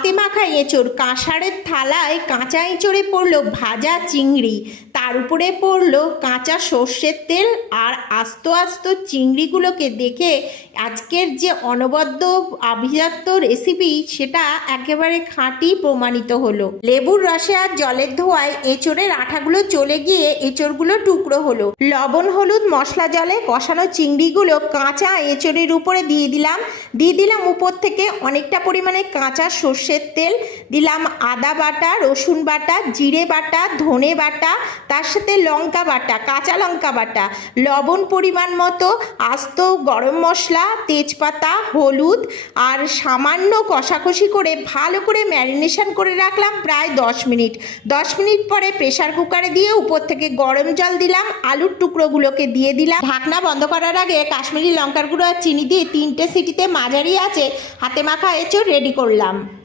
হাতে মাখা এঁচোড়, কাঁসারের থালায় কাঁচা এঁচোড়ে পড়লো ভাজা চিংড়ি, তার উপরে পড়লো কাঁচা সর্ষের তেল। আর আস্ত আস্ত চিংড়িগুলোকে দেখে আজকের যে অনবদ্য আভিজাত্য রেসিপি সেটা একেবারে খাঁটি প্রমাণিত হলো। লেবুর রসে আর জলের ধোয়ায় এঁচোড়ের আঠাগুলো চলে গিয়ে এঁচোড়গুলো টুকরো হলো। লবণ হলুদ মশলা জলে কষানো চিংড়িগুলো কাঁচা এঁচোড়ের উপরে দিয়ে দিলাম উপর থেকে অনেকটা পরিমাণে কাঁচা সর্ষের তেল, দিলাম আদা বাটা, রসুন বাটা, জিরে বাটা, ধনে বাটা, তার সাথে লঙ্কা বাটা, কাঁচা লঙ্কা বাটা, লবণ পরিমাণ মতো, আস্ত গরম মশলা, তেজপাতা, হলুদ আর সামান্য কষাকষি করে ভালো করে ম্যারিনেশন করে রাখলাম প্রায় 10 মিনিট। 10 মিনিট পরে প্রেসার কুকারে দিয়ে উপর থেকে গরম জল দিলাম, আলুর টুকরোগুলোকে দিয়ে দিলাম। ঢাকনা বন্ধ করার আগে কাশ্মীরি লঙ্কার গুঁড়ো আর চিনি দিয়ে 3টে সিটিতে মাঝারি আছে হাতে মাখা এঁচোড় রেডি করলাম।